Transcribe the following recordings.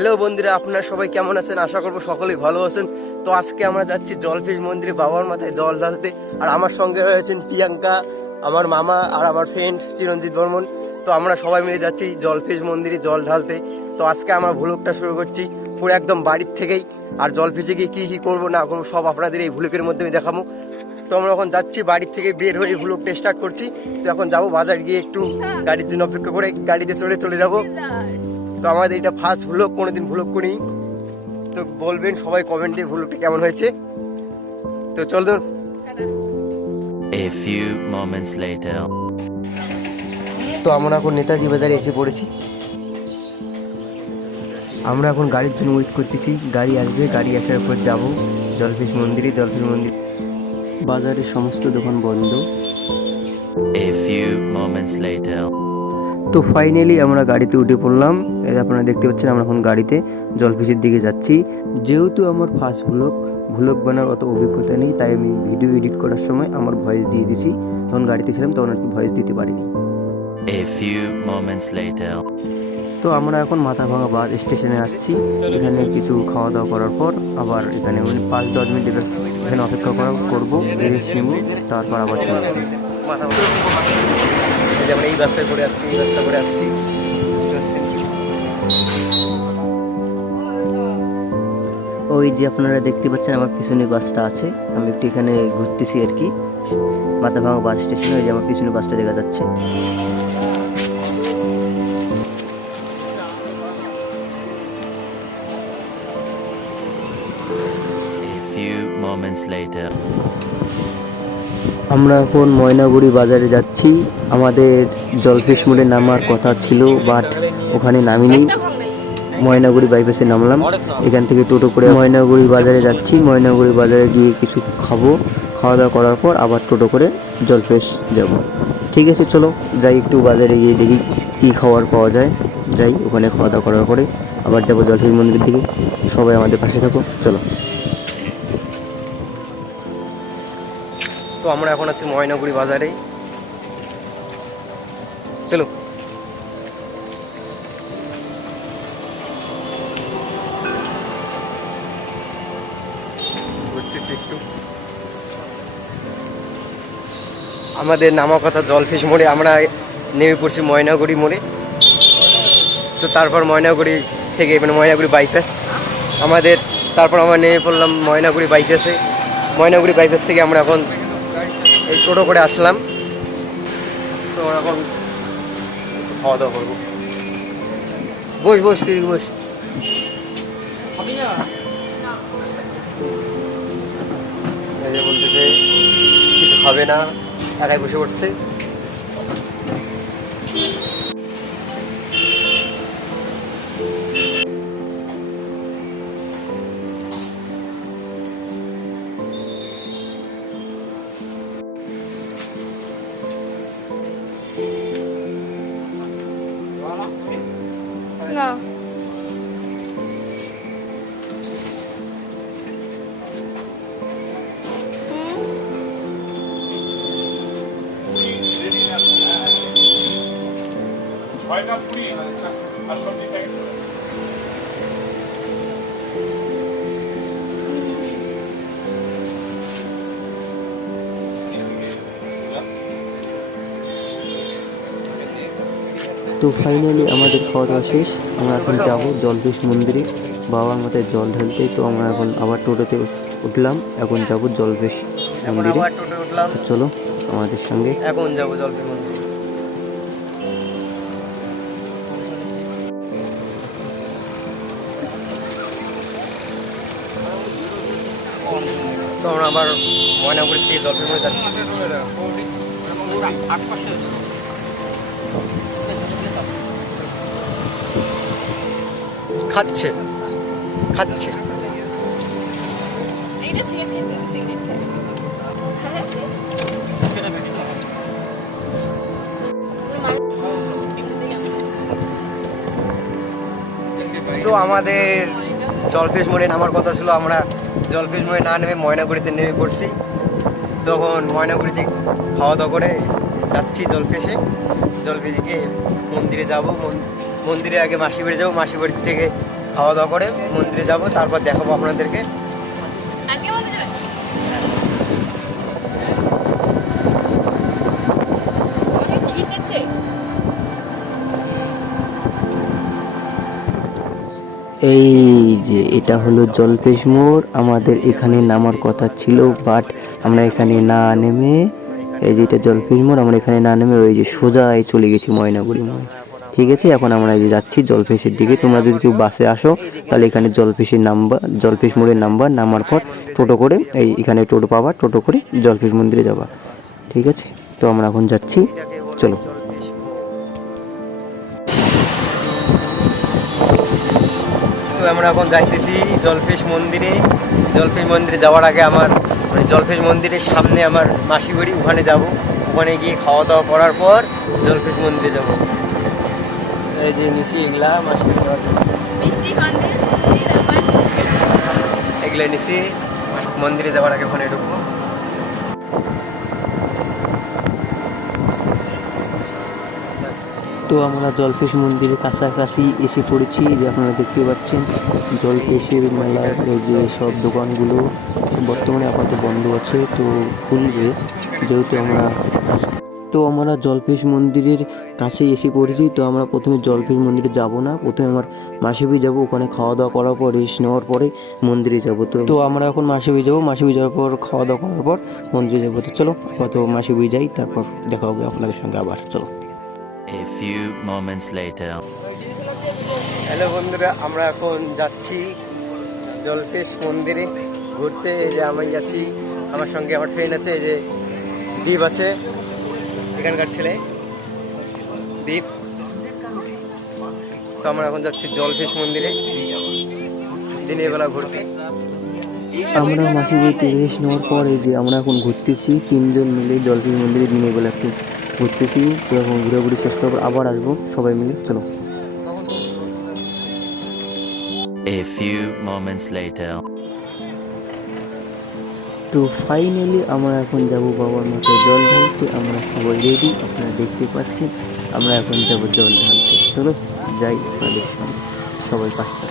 Hello বন্ধুরা, আপনারা সবাই কেমন আছেন? আশা করবো সকলেই ভালো আছেন। তো আজকে আমরা যাচ্ছি জলফিশ মন্দিরে বাবার মাথায় জল ঢালতে। আর আমার সঙ্গে রয়েছেন প্রিয়াঙ্কা, আমার মামা আর আমার ফ্রেন্ড চিরঞ্জিত বর্মন। তো আমরা সবাই মিলে যাচ্ছি জলফিশ মন্দিরে জল ঢালতে। তো আজকে আমরা ভ্লগটা শুরু করছি পুরো একদম বাড়ির থেকেই। আর জলফিশে গিয়ে কী কী করবো না করবো সব আপনাদের এই ভ্লগের মধ্যে দেখাবো। তো আমরা এখন যাচ্ছি, বাড়ির থেকে বের হয়ে ভ্লগটা স্টার্ট করছি। তো এখন যাবো বাজার গিয়ে একটু গাড়ির জন্য অপেক্ষা করে গাড়িতে চলে যাবো। তো আমাদের এটা ফার্স্ট ভ্লগ, কোনোদিন ভ্লগ করি। তো বলবেন সবাই কমেন্টে ভ্লগটা কেমন হয়েছে। তো চলুন। A few moments later. তো আমরা এখন নেতাজি বাজারে এসে পড়েছি। আমরা এখন গাড়ির জন্য ওয়েট করতেছি, গাড়ি আসবে, গাড়ি আসার পর যাব জলফিশ মন্দিরে। জলফিশ মন্দির বাজারের সমস্ত দোকান বন্ধ। A few moments later. তো ফাইনালি আমরা গাড়িতে উঠে পড়লাম। আপনারা দেখতে পাচ্ছেন আমরা এখন গাড়িতে জলফিশের দিকে যাচ্ছি। যেহেতু আমার ফার্স্ট ভ্লগ বানার অত অভিজ্ঞতা নেই, তাই আমি ভিডিও এডিট করার সময় আমার ভয়েস দিয়ে দিছি। তখন গাড়িতে ছিলাম, তখন আর কি ভয়েস দিতে পারিনি। A few moments later. তো আমরা এখন মাথাভাঙা বাস স্টেশনে আসছি। এখানে কিছু খাওয়া দাওয়া করার পর আবার এখানে 5-10 মিনিট এখানে অপেক্ষা করবো, রেস্ট নেবো, তারপর আবার চলে যাবো। আমরা এই বাসে করে আসছি, এই বাসটা করে আসছি। ওই যে আপনারা দেখতে পাচ্ছেন আমার পিছনে বাসটা আছে। আমি একটু এখানে ঘুরতেছি আর কি, মাথাভাঙা বাস স্টেশনে। ওই যে আমার পিছনে বাসটা দেখা যাচ্ছে। A few moments later. আমরা এখন ময়নাগুড়ি বাজারে যাচ্ছি। আমাদের জলফিশ মোড়ে নামার কথা ছিল, বাট ওখানে নামিনি। ময়নাগুড়ি বাইপাসে নামলাম। এখান থেকে টোটো করে ময়নাগুড়ি বাজারে যাচ্ছি। ময়নাগুড়ি বাজারে গিয়ে কিছু খাওয়া দাওয়া করার পর আবার টোটো করে জলফিশ যাব। ঠিক আছে, চলো যাই, একটু বাজারে গিয়ে দেখি কী খাওয়ার পাওয়া যায়। যাই, ওখানে খাওয়া দাওয়া করার পরে আবার যাবো জলফিশ মন্দিরের দিকে। সবাই আমাদের পাশে থাকো, চলো। তো আমরা এখন আছি ময়নাগুড়ি বাজারে, চলো। ঘুরতেছি একটু। আমাদের নামা কথা জলফিশ মোড়ে, আমরা নেমে পড়ছি ময়নাগুড়ি মোড়ে। তো তারপর ময়নাগুড়ি থেকে ময়নাগুড়ি বাইপাস আমাদের, তারপর আমরা নেমে পড়লাম ময়নাগুড়ি বাইপাসে। ময়নাগুড়ি বাইপাস থেকে আমরা এখন এই টোটো করে আসলাম। তো আমরা এখন খাওয়া দাওয়া করবো। বস তুই বস। বলতেছে কিছু খাবে না, একাই বসে পড়ছে। না ছয়টা পুরি আর সবজি প্যাকেট। তো ফাইনালি আমাদের খাওয়া দাওয়া শেষ। আমরা এখন যাবো জলফিশ মন্দিরে বাবার মাথায় জল ঢালতে। তো আমরা এখন আবার টোটোতে উঠলাম, এখন যাবো জলফিশ মন্দিরে। তো চলো আমাদের সঙ্গে, এখন যাবো জলফিশ মন্দিরে। তো আমরা আবার ময়নাগুড়ি থেকে জলফিশ মন্দিরে যাচ্ছি। খাচ্ছে এইটা সিগারেট তো আমাদের জলফিশ মোড়ে নামার কথা ছিল, আমরা জলফিশ মোড়ে না নেমে ময়নাগুড়িতে নেমে পড়ছি। তখন ময়নাগুড়িতে খাওয়া দাওয়া করে যাচ্ছি জলফিশে। জলফিশে গিয়ে মন্দিরে যাব, মন্দিরে আগে মাসি বাড়ি যাবো, মাসি বাড়ির থেকে খাওয়া দাওয়া করে মন্দিরে যাব, তারপর দেখাবো আপনাদেরকে। আজকে মধ্যে যাবে অনেক ঠিক আছে। এই যে এটা হলো জলপেশ মোড়, আমাদের এখানে নামার কথা ছিল, বাট আমরা এখানে না নেমে, এই যে এটা জলপেশ মোড়, আমরা এখানে না নেমে ওই যে সোজাই চলে গেছি ময়নাগুড়ি মোড়ে। ঠিক আছে, এখন আমরা এই যে যাচ্ছি জলপেশের দিকে। তোমরা যদি কেউ বাসে আসো তাহলে এখানে জলপেশের নাম্বার, জলপেশ মোড়ের নাম্বার, নামার পর টোটো করে এখানে টোটো পাবা, টোটো করে জলপেশ মন্দিরে যাবা। ঠিক আছে, তো আমরা এখন যাচ্ছি, চলো। তো আমরা এখন যাইতেছি জলপেশ মন্দিরে। জলপেশ মন্দিরে যাওয়ার আগে আমার মানে জলপেশ মন্দিরের সামনে আমার মাসি বাড়ি, ওখানে যাব। ওখানে গিয়ে খাওয়া দাওয়া করার পর জলপেশ মন্দিরে যাব। এই যে নিচে এগুলা মাসি বাড়ি, মিষ্টি সন্দেশ আবার এগুলো নিচে মন্দিরে যাওয়ার আগে ওখানে ঢুকবো। তো আমরা জলপেশ মন্দিরের কাছাকাছি এসে পড়েছি, যে আপনারা দেখতে পাচ্ছেন জলপেশের মেলার এই যে সব দোকানগুলো বর্তমানে আপাতত বন্ধ আছে, তো খুলবে যেহেতু আমরা জলপেশ মন্দিরের কাছে এসে পড়েছি। তো আমরা প্রথমে জলপেশ মন্দিরে যাব না, প্রথমে আমার মাসিবাড়ি যাব, ওখানে খাওয়া দাওয়া করার পর রেস্ট নেওয়ার পরে মন্দিরে যাব। তো আমরা এখন মাসিবাড়ি যাব, মাসিবাড়ি যাওয়ার পর খাওয়া দাওয়া করার পর মন্দিরে যাবো। তো চলো কত মাসিবাড়ি যাই, তারপর দেখা হবে আপনাদের সঙ্গে আবার, চলো। A few moments later. Hello বন্ধুরা, আমরা এখন যাচ্ছি জলপেশ মন্দিরে ঘুরতে। এই যে আমি যাচ্ছি, আমার সঙ্গে আমার ফ্রেন্ড আছে, এই যে দীপ আছে, এখানকার ছেলে দীপ। তো আমরা এখন যাচ্ছি জলপেশ মন্দিরে দিনের বেলা ঘুরতে। আমরা মাসিবাড়িতে রেস্ট নেওয়ার পরে যে আমরা এখন ঘুরতেছি 3 জন মিলে জলপেশ মন্দিরে দিনের বেলা একটু ঘুরতেছি। তো এখন ঘুরে চেষ্টা করবো, আবার আসবো সবাই মিলে, চলো। A few moments later. তো ফাইনালি আমরা এখন যাব বাবার মাথায় জল ঢালতে। আমরা সবাই রেডি, আপনারা দেখতে পাচ্ছেন। আমরা এখন যাব জল ঢালতে, চলো যাই আপনাদের সঙ্গে সবাই পাঁচটা।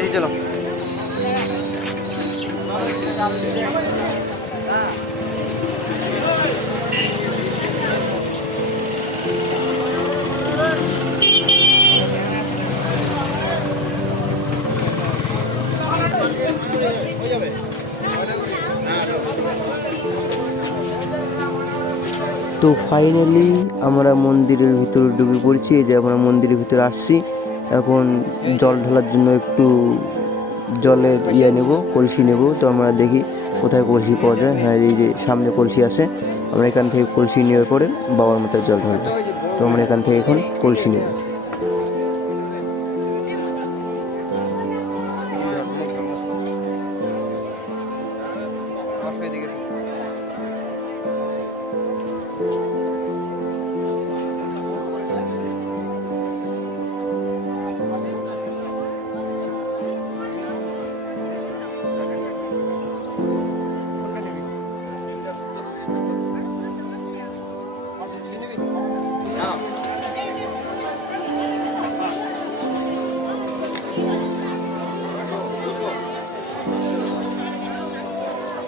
এই চলো। তো ফাইনালি আমরা মন্দিরের ভিতরে ঢুকে পড়েছি। এই যে আমরা মন্দিরের ভিতরে আসছি, এখন জল ঢালার জন্য একটু জলের নেব, কলসি নেব। তো আমরা দেখি কোথায় কলসি পাওয়া যায়। হ্যাঁ, এই যে সামনে কলসি আছে, আমরা এখান থেকে কলসি নেওয়ার পরে বাবার মাথায় জল ঢালবো। তো আমরা এখান থেকে এখন কলসি নেব।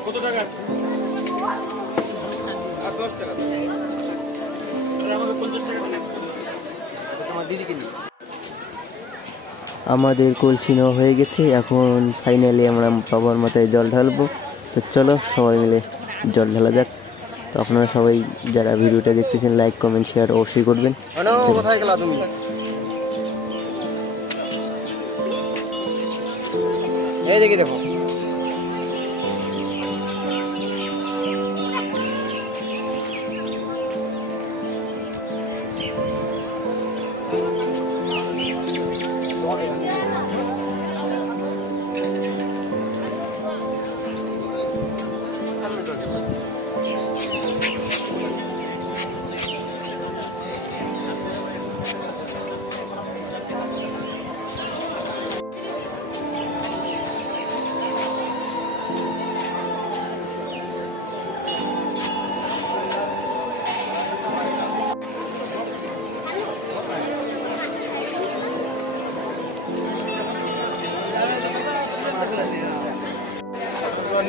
কত টাকা আছে? আর 10 টাকা। আমাদের 50 টাকা দিলে। তোমার দিদিকে নিয়ে আমাদের কলসি নেওয়া হয়ে গেছে। এখন ফাইনালি আমরা বাবার মাথায় জল ঢালবো। তো চলো সবাই মিলে জল ঢালা যাক। তো আপনারা সবাই যারা ভিডিওটা দেখতেছেন লাইক কমেন্ট শেয়ার অবশ্যই করবেন। কোথায় গেলা তুমি? এই দেখি দেখো, সামনে তো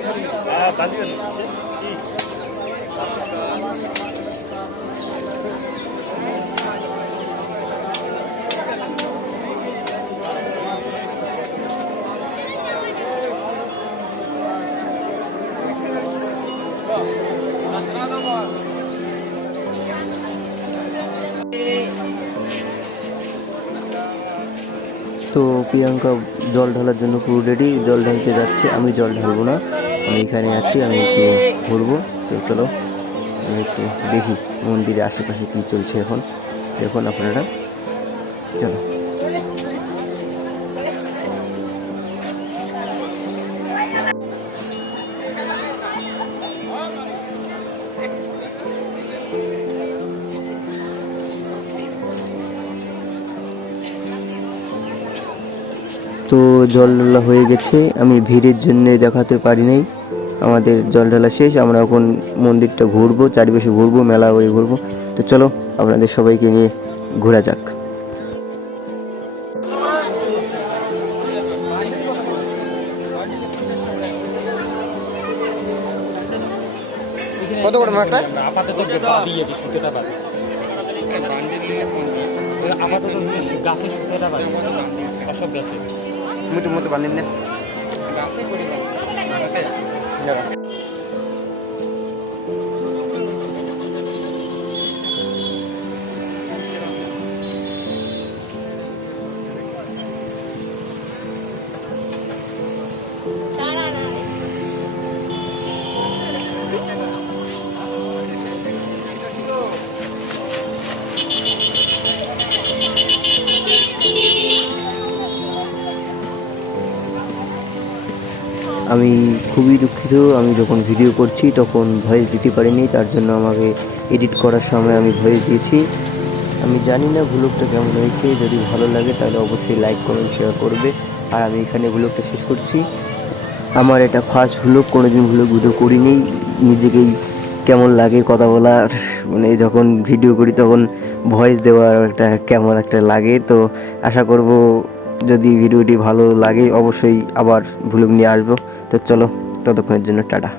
প্রিয়াঙ্কা জল ঢালার জন্য পুরো রেডি, জল ঢালতে যাচ্ছে। আমি জল ঢালবো না, আমি এখানে আছি, আমি একটু ঘুরবো। তো চলো আমি একটু দেখি মন্দিরের আশেপাশে কী চলছে এখন, দেখুন আপনারা। চলো। তো জল ঢালা হয়ে গেছে, আমি ভিড়ের জন্য দেখাতে পারি নাই। আমাদের জল ঢালা শেষ, আমরা এখন মন্দিরটা ঘুরবো, চারিপাশে ঘুরবো, মেলা বাড়ি ঘুরবো। তো চলো আপনাদের সবাইকে নিয়ে ঘোরা যাক। কত করে মাঠটা? আপাতত সুতোটা পাবে, আপাতত গাছের সুতোটা পাবে, অসব গাছে মুটি মতো বানিয়ে নেন। গাছে করে দাঁড়া না আমি খুবই দুঃখিত, আমি যখন ভিডিও করছি তখন ভয়েস দিতে পারিনি, তার জন্য আমাকে এডিট করার সময় আমি ভয়েস দিয়েছি। আমি জানি না ভ্লগটা কেমন হয়েছে, যদি ভালো লাগে তাহলে অবশ্যই লাইক কমেন্ট শেয়ার করবে। আর আমি এখানে ভ্লগটা শেষ করছি। আমার এটা ফার্স্ট ভ্লগ, কোনোদিন ভ্লগ ভিডিও করিনি। নিজেকেই কেমন লাগে কথা বলার, মানে যখন ভিডিও করি তখন ভয়েস দেওয়ার একটা কেমন একটা লাগে। তো আশা করব যদি ভিডিওটি ভালো লাগে অবশ্যই আবার ভ্লগ নিয়ে আসবো। তো চলো, ততক্ষণের জন্য টাটা।